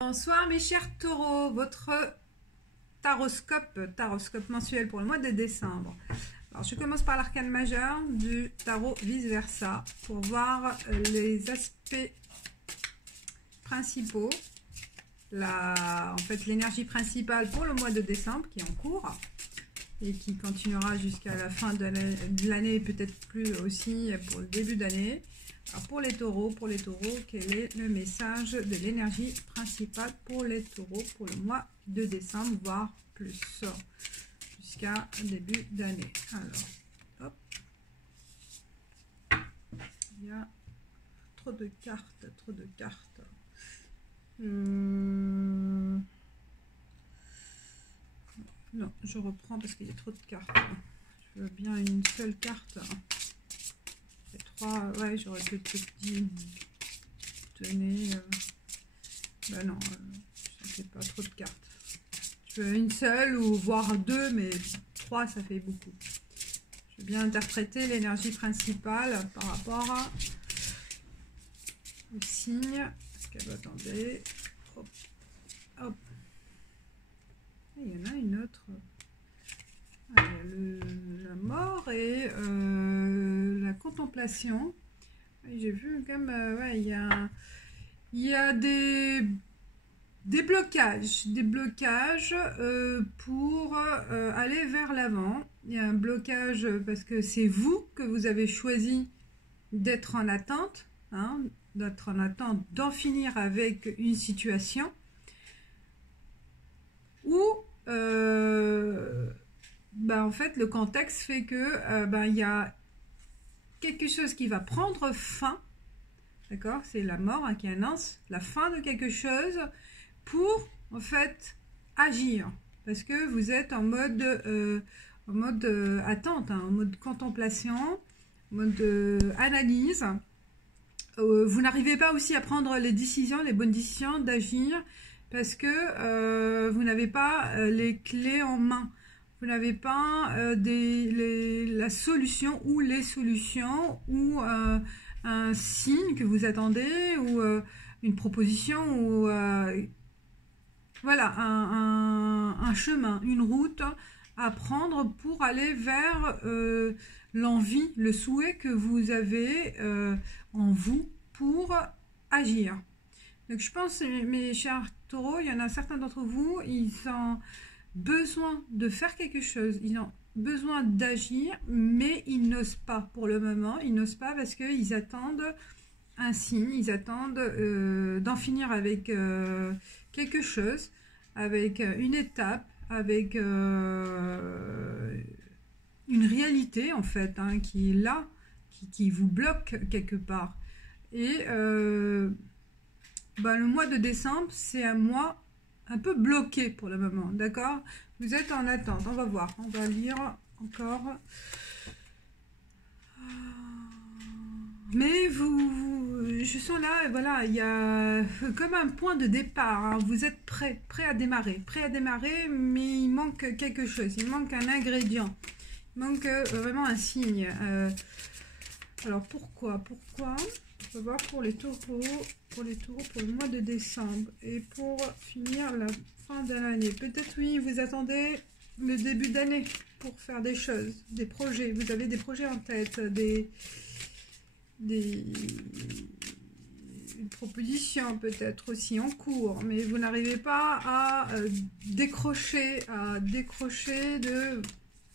Bonsoir mes chers taureaux, votre taroscope mensuel pour le mois de décembre. Alors je commence par l'arcane majeur du tarot vice versa pour voir les aspects principaux, l'énergie principale pour le mois de décembre qui est en cours et qui continuera jusqu'à la fin de l'année, peut-être plus aussi pour le début d'année. Alors pour les taureaux, quel est le message de l'énergie principale pour les taureaux pour le mois de décembre, voire plus, jusqu'à début d'année. Alors, hop, il y a trop de cartes. Non, je reprends parce qu'il y a trop de cartes. Je veux bien une seule carte. Ouais, j'aurais peut-être dit tenez, bah non, ça fait pas trop de cartes. Je veux une seule ou voire deux, mais 3 ça fait beaucoup. Je veux bien interpréter l'énergie principale par rapport au signe. Est-ce qu'elle doit attendre? Hop, hop. Il y en a une autre. Ah, il y a la mort et la contemplation. J'ai vu quand même, ouais, il y a des blocages, pour aller vers l'avant. Il y a un blocage parce que c'est vous que vous avez choisi d'être en attente, hein, d'en finir avec une situation où en fait, le contexte fait que il y a quelque chose qui va prendre fin, d'accord? C'est la mort hein, qui annonce la fin de quelque chose pour, en fait, agir. Parce que vous êtes en mode attente, hein, en mode contemplation, en mode analyse. Vous n'arrivez pas aussi à prendre les bonnes décisions d'agir parce que vous n'avez pas les clés en main. Vous n'avez pas la solution ou les solutions ou un signe que vous attendez ou une proposition ou voilà, un chemin, une route à prendre pour aller vers l'envie, le souhait que vous avez en vous pour agir. Donc je pense, mes chers taureaux, il y en a certains d'entre vous, ils ont besoin de faire quelque chose, ils ont besoin d'agir, mais ils n'osent pas pour le moment, ils n'osent pas parce qu'ils attendent un signe, ils attendent d'en finir avec quelque chose, avec une étape, avec une réalité en fait, hein, qui est là, qui vous bloque quelque part. Et le mois de décembre, c'est un mois un peu bloqué pour le moment, d'accord? Vous êtes en attente, on va voir, on va lire encore. Mais je sens là, voilà, il y a comme un point de départ, hein. Vous êtes prêt à démarrer, mais il manque quelque chose, il manque un ingrédient, il manque vraiment un signe. Alors pourquoi? On va voir pour les taureaux, pour le mois de décembre et pour finir la fin de l'année. Peut-être oui, vous attendez le début d'année pour faire des choses, des projets. Vous avez des projets en tête, une proposition peut-être aussi en cours, mais vous n'arrivez pas à décrocher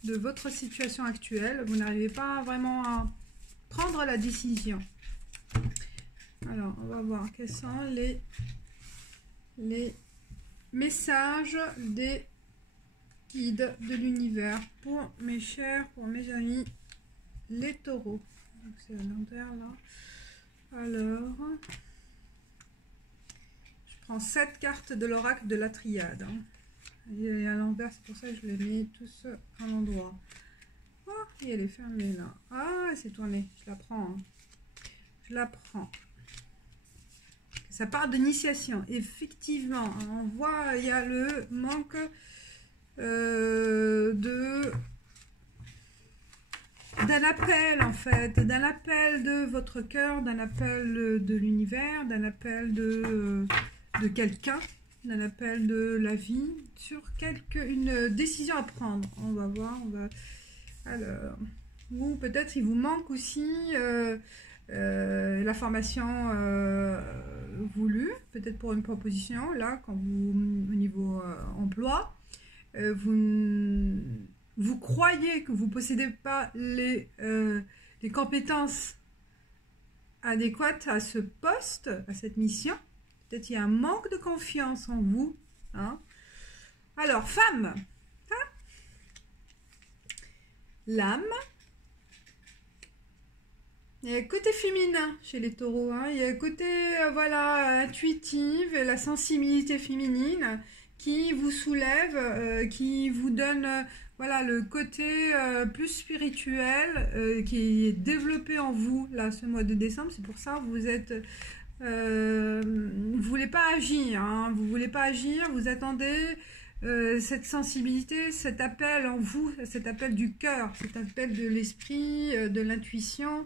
de votre situation actuelle. Vous n'arrivez pas vraiment à prendre la décision. Alors, on va voir quels sont les messages des guides de l'univers pour mes amis, les taureaux. Donc, c'est à l'envers là. Alors, je prends 7 cartes de l'oracle de la triade. Hein. Et à l'envers, c'est pour ça que je les mets tous à l'endroit. Oh, et elle est fermée là. Ah, elle s'est tournée. Je la prends. Hein. Je la prends. Ça part d'initiation. Effectivement, on voit, il y a le manque d'un appel, en fait, d'un appel de votre cœur, d'un appel de l'univers, d'un appel de de quelqu'un, un appel de la vie sur une décision à prendre. On va voir, alors, ou peut-être il vous manque aussi la formation voulue, peut-être pour une proposition, là, quand vous, au niveau emploi, vous croyez que vous ne possédez pas les compétences adéquates à ce poste, à cette mission. Peut-être il y a un manque de confiance en vous. Hein. Alors, femme, hein, l'âme. Il y a le côté féminin chez les taureaux. Hein. Il y a le côté voilà, intuitif, la sensibilité féminine qui vous soulève, qui vous donne voilà, le côté plus spirituel qui est développé en vous là, ce mois de décembre. C'est pour ça que vous êtes... vous voulez pas agir, hein, vous voulez pas agir, vous attendez cette sensibilité, cet appel en vous, cet appel du cœur, cet appel de l'esprit, de l'intuition,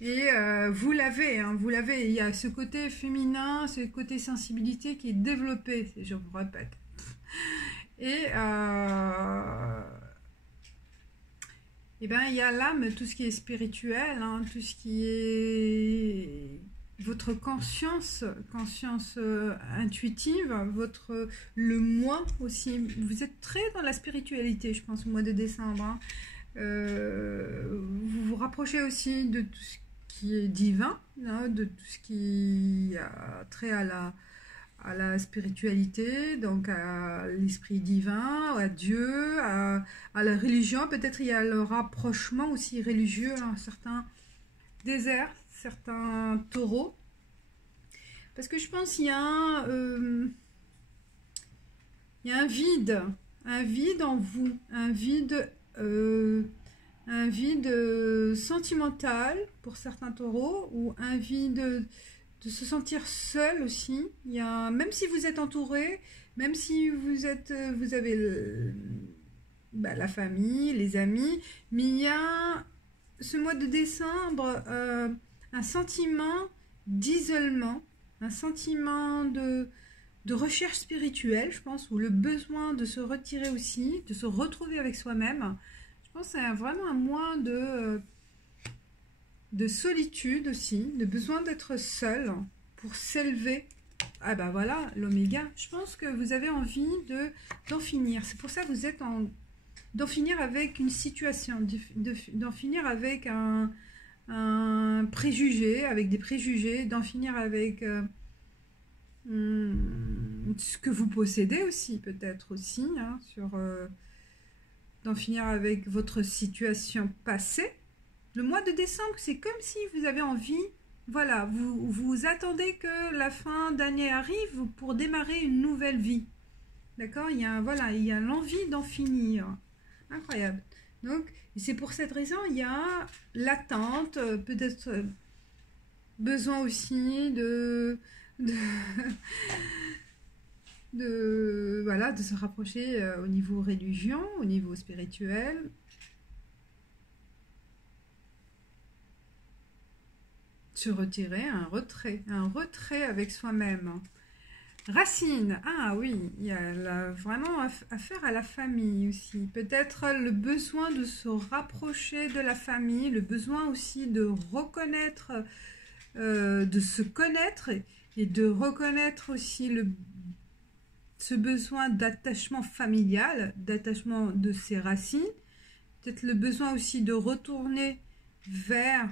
et vous l'avez, hein, vous l'avez. Il y a ce côté féminin, ce côté sensibilité qui est développé, je vous répète. Et ben il y a l'âme, tout ce qui est spirituel, hein, tout ce qui est votre conscience intuitive, le moi aussi. Vous êtes très dans la spiritualité, je pense, au mois de décembre. Hein. Vous vous rapprochez aussi de tout ce qui est divin, hein, de tout ce qui a trait à la spiritualité, donc à l'esprit divin, à Dieu, à la religion. Peut-être il y a le rapprochement aussi religieux, hein, certains déserts, certains taureaux, parce que je pense qu'il y a un vide en vous, un vide sentimental pour certains taureaux, ou un vide de se sentir seul aussi. Il y a, même si vous êtes entouré, même si vous avez la famille, les amis, mais il y a ce mois de décembre un sentiment d'isolement, un sentiment de recherche spirituelle, je pense, ou le besoin de se retirer aussi, de se retrouver avec soi-même. Je pense que c'est vraiment un mois de solitude aussi, de besoin d'être seul pour s'élever. Ah ben voilà, l'oméga. Je pense que vous avez envie d'en finir. C'est pour ça que vous êtes d'en finir avec une situation, d'en finir avec un préjugé, avec des préjugés, d'en finir avec ce que vous possédez aussi, peut-être aussi, hein, d'en finir avec votre situation passée. Le mois de décembre, c'est comme si vous avez envie, voilà, vous attendez que la fin d'année arrive pour démarrer une nouvelle vie. D'accord ? Il y a l'envie d'en finir. Incroyable. Donc, c'est pour cette raison, il y a l'attente, peut-être besoin aussi de se rapprocher au niveau religion, au niveau spirituel. Se retirer, un retrait avec soi-même. Racine, ah oui, il y a vraiment affaire à la famille aussi. Peut-être le besoin de se rapprocher de la famille, le besoin aussi de reconnaître, de se connaître et de reconnaître aussi ce besoin d'attachement familial, d'attachement de ses racines. Peut-être le besoin aussi de retourner vers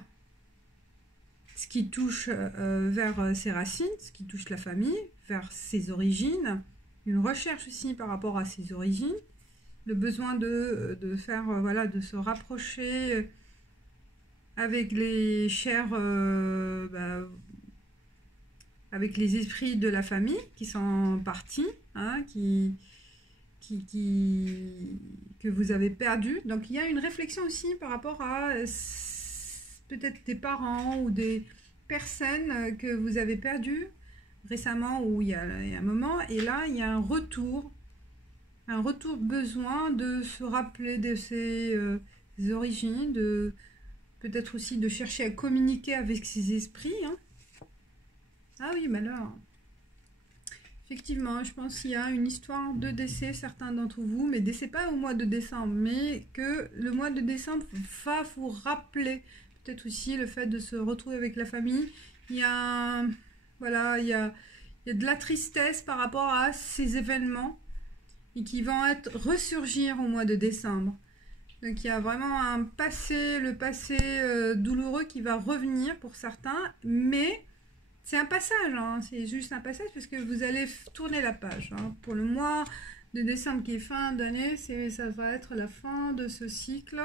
ce qui touche vers ses racines, ce qui touche la famille, vers ses origines, une recherche aussi par rapport à ses origines, le besoin de faire, de se rapprocher avec les chers, avec les esprits de la famille qui sont partis, hein, que vous avez perdus. Donc il y a une réflexion aussi par rapport à peut-être des parents ou des personnes que vous avez perdues récemment, ou il y a un moment, et là il y a un retour besoin de se rappeler de ses origines, peut-être aussi de chercher à communiquer avec ses esprits, hein. Ah oui, malheur. Effectivement, je pense qu'il y a une histoire de décès, certains d'entre vous, mais décès pas au mois de décembre, mais que le mois de décembre va vous rappeler peut-être aussi le fait de se retrouver avec la famille. Il y a, voilà, il y a de la tristesse par rapport à ces événements et qui vont ressurgir au mois de décembre. Donc il y a vraiment un passé, le passé douloureux qui va revenir pour certains, mais c'est un passage, hein, c'est juste un passage parce que vous allez tourner la page. Hein. Pour le mois de décembre qui est fin d'année, ça va être la fin de ce cycle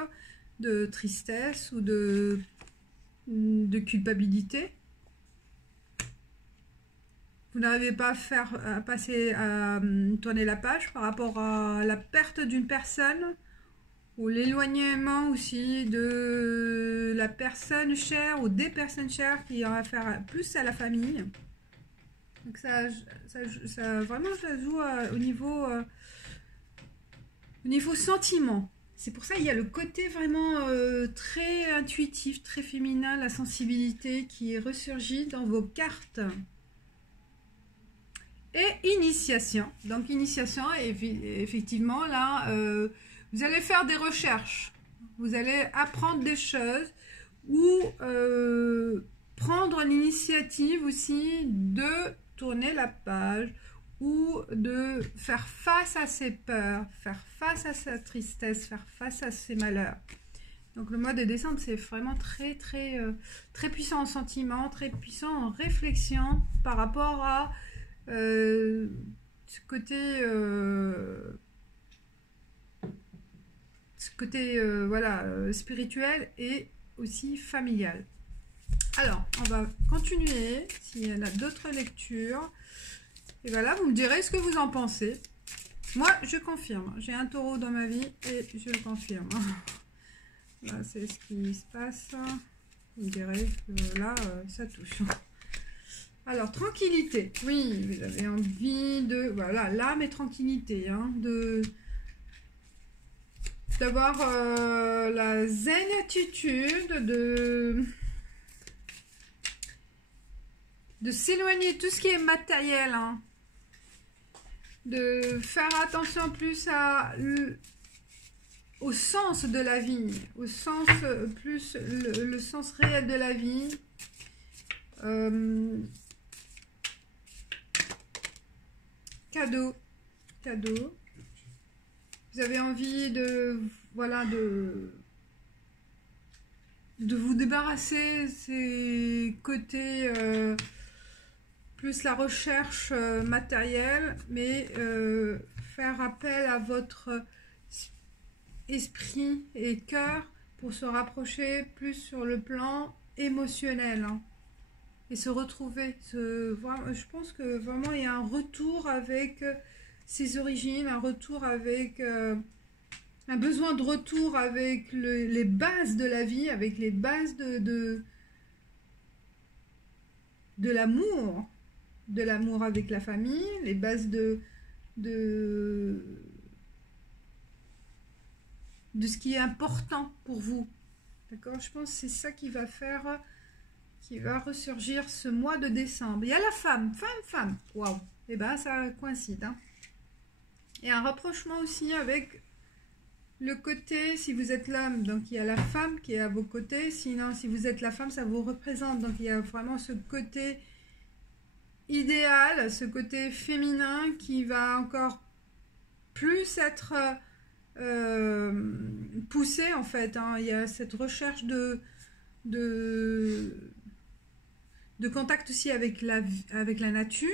de tristesse ou de culpabilité. Vous n'arrivez pas à tourner la page par rapport à la perte d'une personne ou l'éloignement aussi de la personne chère ou des personnes chères qui ont affaire plus à la famille. Donc ça vraiment, ça joue au niveau sentiment. C'est pour ça qu'il y a le côté vraiment très intuitif, très féminin, la sensibilité qui est ressurgie dans vos cartes. Et initiation. Donc initiation, effectivement, là... vous allez faire des recherches, vous allez apprendre des choses ou prendre l'initiative aussi de tourner la page ou de faire face à ses peurs, faire face à sa tristesse, faire face à ses malheurs. Donc le mois de décembre, c'est vraiment très puissant en sentiment, très puissant en réflexion par rapport à ce côté voilà, spirituel et aussi familial. Alors, on va continuer, s'il y en a d'autres lectures. Et voilà, vous me direz ce que vous en pensez. Moi, je confirme. J'ai un taureau dans ma vie et je le confirme. Là, c'est ce qui se passe. Vous me direz que là, ça touche. Alors, tranquillité. Oui, vous avez envie de... Voilà, l'âme et tranquillité. Hein, d'avoir la zen attitude, de s'éloigner de tout ce qui est matériel, hein, de faire attention plus au sens de la vie, au sens plus le sens réel de la vie. Cadeau. Vous avez envie de vous débarrasser ces côtés plus la recherche matérielle, mais faire appel à votre esprit et cœur pour se rapprocher plus sur le plan émotionnel, hein, et se retrouver. Je pense que vraiment il y a un retour avec ses origines, un retour avec un besoin de retour avec les bases de la vie, avec les bases de l'amour, avec la famille, les bases de ce qui est important pour vous. D'accord? Je pense que c'est ça qui va ressurgir ce mois de décembre. Il y a la femme. Waouh! Et ben ça coïncide. Hein. Et un rapprochement aussi avec le côté, si vous êtes l'homme, donc il y a la femme qui est à vos côtés. Sinon, si vous êtes la femme, ça vous représente. Donc il y a vraiment ce côté idéal, ce côté féminin qui va encore plus être poussé en fait. Hein. Il y a cette recherche de contact aussi avec la nature,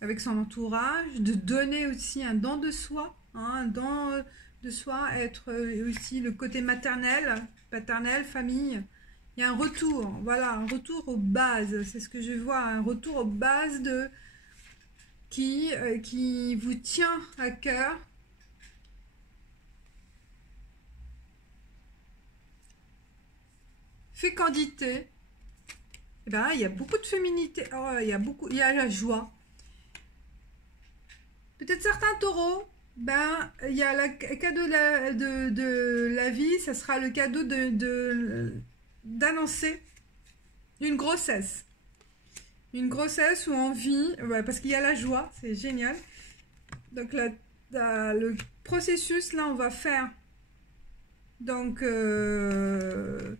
avec son entourage, de donner aussi un don de soi, hein, un don de soi, être aussi le côté maternel, paternel, famille. Il y a un retour, voilà, un retour aux bases, c'est ce que je vois, un retour aux bases qui vous tient à cœur. Fécondité. Eh ben, il y a beaucoup de féminité, il y a la joie. Peut-être certains taureaux, ben, il y a le cadeau de la vie, ça sera le cadeau d'annoncer une grossesse. une grossesse ou envie, ouais, parce qu'il y a la joie, c'est génial. Donc le processus, là, on va faire. Donc, on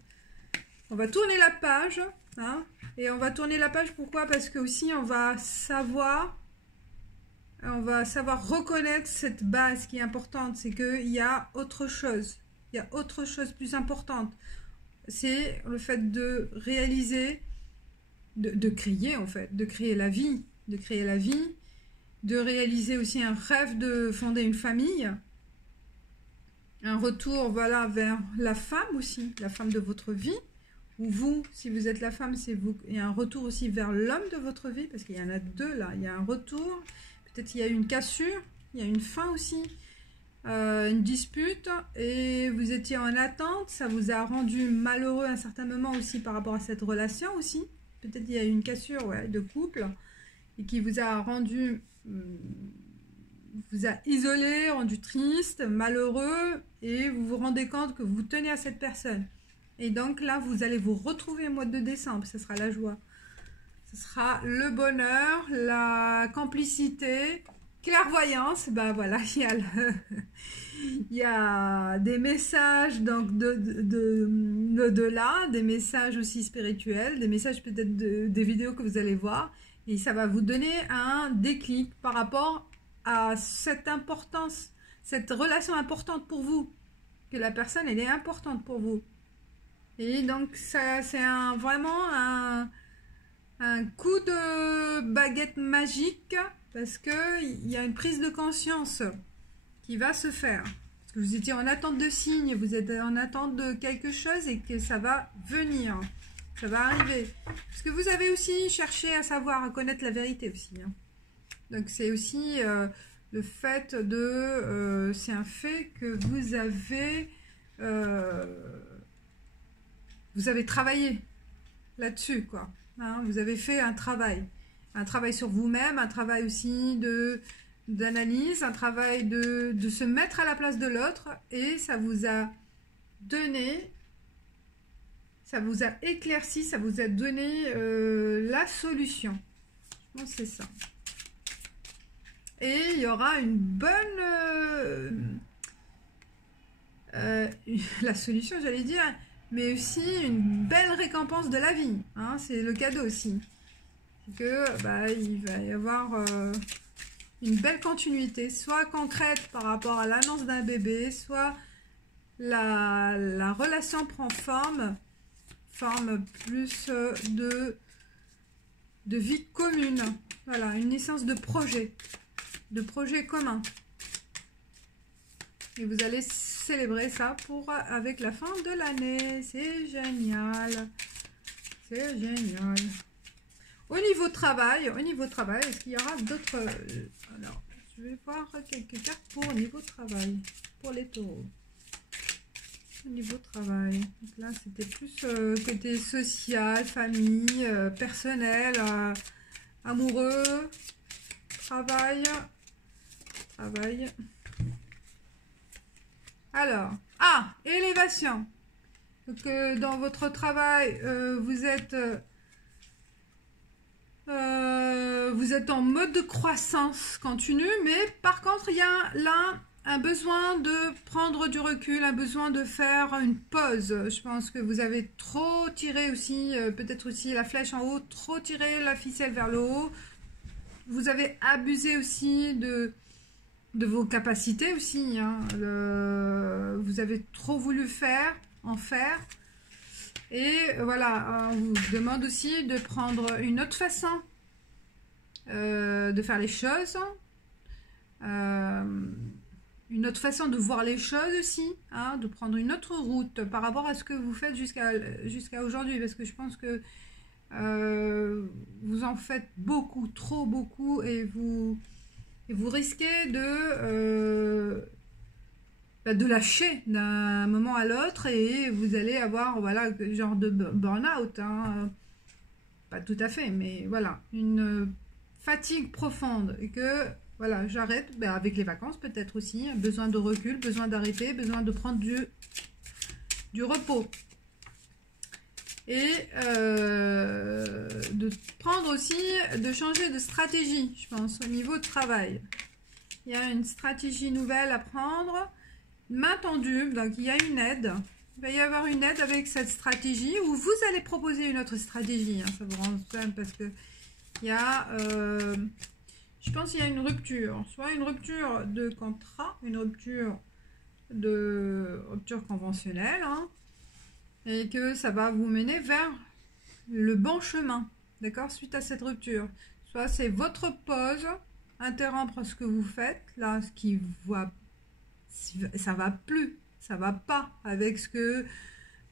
va tourner la page. Hein, et on va tourner la page, pourquoi? Parce que aussi, on va savoir reconnaître cette base qui est importante. C'est qu'il y a autre chose. Il y a autre chose plus importante. C'est le fait de réaliser, de créer en fait, de créer la vie, de réaliser aussi un rêve de fonder une famille, un retour voilà vers la femme aussi, la femme de votre vie, ou vous, si vous êtes la femme, c'est vous, et un retour aussi vers l'homme de votre vie, parce qu'il y en a deux là, il y a un retour, peut-être qu'il y a eu une cassure, il y a une fin aussi, une dispute, et vous étiez en attente, ça vous a rendu malheureux à un certain moment aussi par rapport à cette relation aussi, peut-être qu'il y a eu une cassure ouais, de couple, et qui vous a rendu, vous a isolé, rendu triste, malheureux, et vous vous rendez compte que vous tenez à cette personne. Et donc là, vous allez vous retrouver au mois de décembre, ce sera la joie. Ce sera le bonheur, la complicité, clairvoyance, ben voilà, il y a des messages donc de là, des messages aussi spirituels, des messages peut-être des vidéos que vous allez voir, et ça va vous donner un déclic par rapport à cette importance, cette relation importante pour vous, que la personne elle est importante pour vous. Et donc ça c'est vraiment un coup de baguette magique, parce qu'il y a une prise de conscience qui va se faire. Parce que vous étiez en attente de signes, vous êtes en attente de quelque chose et que ça va venir, ça va arriver. Parce que vous avez aussi cherché à savoir, à connaître la vérité aussi. Hein. Donc c'est aussi le fait de... c'est un fait que vous avez travaillé là-dessus, quoi. Hein, vous avez fait un travail sur vous-même, un travail aussi d'analyse, un travail de se mettre à la place de l'autre, et ça vous a donné, ça vous a éclairci, ça vous a donné la solution. Je pense que c'est ça. Et il y aura une bonne... la solution, j'allais dire... mais aussi une belle récompense de la vie, hein, c'est le cadeau aussi. C'est que bah, il va y avoir une belle continuité, soit concrète par rapport à l'annonce d'un bébé, soit la relation prend forme plus de vie commune. Voilà, une naissance de projet commun. Et vous allez célébrer ça avec la fin de l'année. C'est génial. C'est génial. Au niveau travail, est-ce qu'il y aura d'autres... alors, je vais voir quelques cartes pour au niveau travail. Pour les taureaux. Au niveau travail. Donc là, c'était plus côté social, famille, personnel, amoureux, travail. Alors, élévation. Donc, dans votre travail, vous êtes en mode de croissance continue, mais par contre, il y a là un besoin de prendre du recul, un besoin de faire une pause. Je pense que vous avez trop tiré aussi, peut-être aussi la flèche en haut, trop tiré la ficelle vers le haut. Vous avez abusé aussi de vos capacités aussi, hein. Vous avez trop voulu en faire, et voilà, on vous demande aussi de prendre une autre façon de faire les choses, une autre façon de voir les choses aussi, hein, de prendre une autre route par rapport à ce que vous faites jusqu'à aujourd'hui, parce que je pense que vous en faites beaucoup, trop beaucoup, et vous risquez de lâcher d'un moment à l'autre, et vous allez avoir voilà genre de burn-out, hein. Pas tout à fait, mais voilà, une fatigue profonde, et que voilà, j'arrête, avec les vacances peut-être aussi, besoin de recul, besoin d'arrêter, besoin de prendre du repos. et de prendre aussi, de changer de stratégie, je pense, au niveau de travail. Il y a une stratégie nouvelle à prendre, main tendue, donc il y a une aide. Il va y avoir une aide avec cette stratégie où vous allez proposer une autre stratégie. Hein, ça vous rend simple parce que il y a, je pense qu'il y a une rupture, soit une rupture de contrat, une rupture conventionnelle, hein, et que ça va vous mener vers le bon chemin, d'accord, suite à cette rupture. Soit c'est votre pause, interrompre ce que vous faites, là, ce qui va, ça va plus, ça va pas avec ce que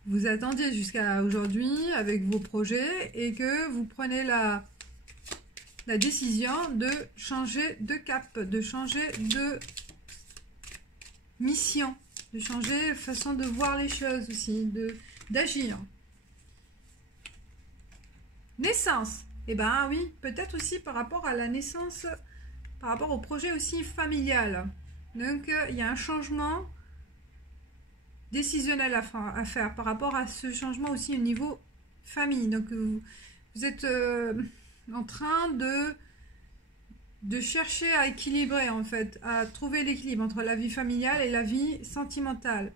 vous attendiez jusqu'à aujourd'hui, avec vos projets, et que vous prenez la décision de changer de cap, de changer de mission, de changer de façon de voir les choses aussi, d'agir. Naissance. Eh ben oui, peut-être aussi par rapport à la naissance, par rapport au projet aussi familial. Donc, il y a un changement décisionnel à faire par rapport à ce changement aussi au niveau famille. Donc, vous êtes en train de chercher à équilibrer, en fait, à trouver l'équilibre entre la vie familiale et la vie sentimentale.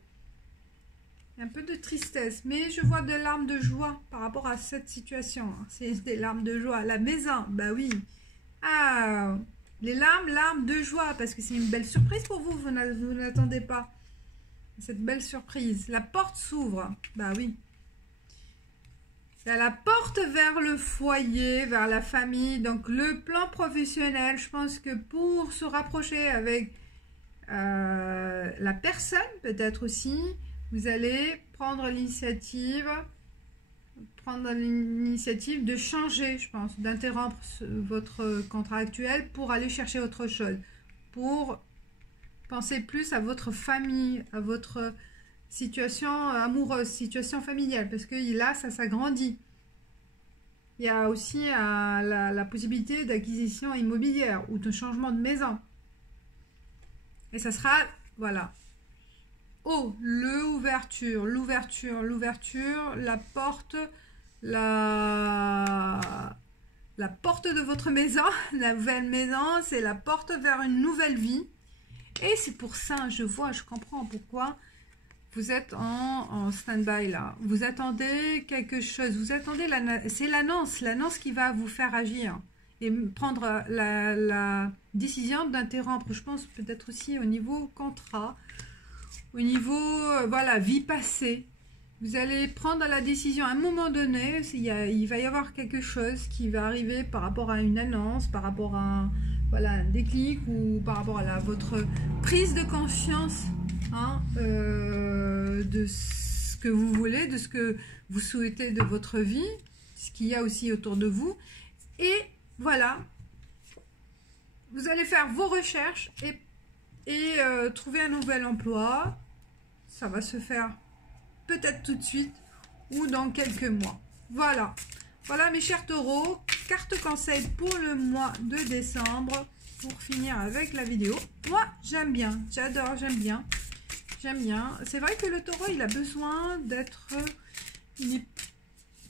Il y a un peu de tristesse, mais je vois des larmes de joie par rapport à cette situation. C'est des larmes de joie. La maison, bah oui. Ah, les larmes de joie, parce que c'est une belle surprise pour vous, vous n'attendez pas cette belle surprise. La porte s'ouvre, bah oui. C'est la porte vers le foyer, vers la famille. Donc le plan professionnel, je pense que pour se rapprocher avec la personne, peut-être aussi, vous allez prendre l'initiative de changer, je pense, d'interrompre votre contrat actuel pour aller chercher autre chose, pour penser plus à votre famille, à votre situation amoureuse, situation familiale, parce que là, ça s'agrandit. Il y a aussi la possibilité d'acquisition immobilière ou de changement de maison. Et ça sera, voilà. Oh, l'ouverture, la porte, la porte de votre maison, la nouvelle maison, c'est la porte vers une nouvelle vie. Et c'est pour ça, je comprends pourquoi vous êtes en stand-by là. Vous attendez quelque chose, c'est l'annonce qui va vous faire agir et prendre la décision d'interrompre, je pense peut-être aussi au niveau contrat, au niveau, voilà, vie passée. Vous allez prendre la décision à un moment donné, il va y avoir quelque chose qui va arriver par rapport à une annonce, par rapport à un déclic ou par rapport à votre prise de conscience, hein, de ce que vous voulez, de ce que vous souhaitez de votre vie, ce qu'il y a aussi autour de vous. Et voilà, vous allez faire vos recherches et trouver un nouvel emploi. Ça va se faire peut-être tout de suite ou dans quelques mois. Voilà. Voilà mes chers taureaux, carte conseil pour le mois de décembre pour finir avec la vidéo. Moi, j'aime bien, j'adore, j'aime bien. C'est vrai que le taureau, il a besoin d'être... Il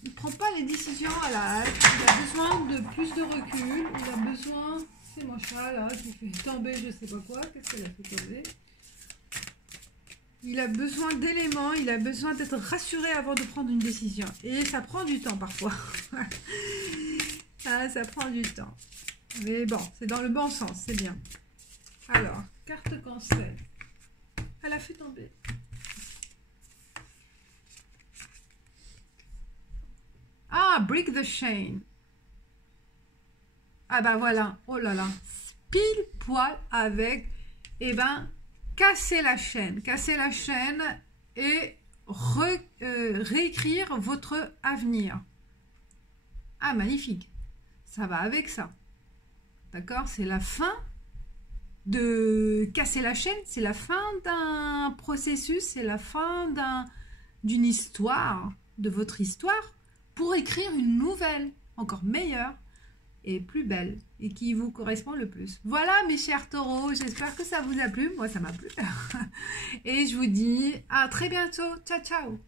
ne prend pas les décisions à la hâte. Il a besoin de plus de recul. Il a besoin... C'est mon chat là qui fait tomber je sais pas quoi. Qu'est-ce qu'elle a fait tomber? Il a besoin d'éléments, il a besoin d'être rassuré avant de prendre une décision. Et ça prend du temps parfois. Ah, ça prend du temps. Mais bon, c'est dans le bon sens, c'est bien. Alors, carte conseil. Elle a fait tomber. Ah, break the chain. Ah bah voilà, oh là là. Pile poil avec, eh ben, casser la chaîne et réécrire votre avenir. Ah, magnifique. Ça va avec ça. D'accord? C'est la fin de casser la chaîne, c'est la fin d'un processus, c'est la fin d'une histoire, de votre histoire, pour écrire une nouvelle, encore meilleure et plus belle, et qui vous correspond le plus. Voilà mes chers taureaux, j'espère que ça vous a plu, moi ça m'a plu. Et je vous dis à très bientôt, ciao ciao.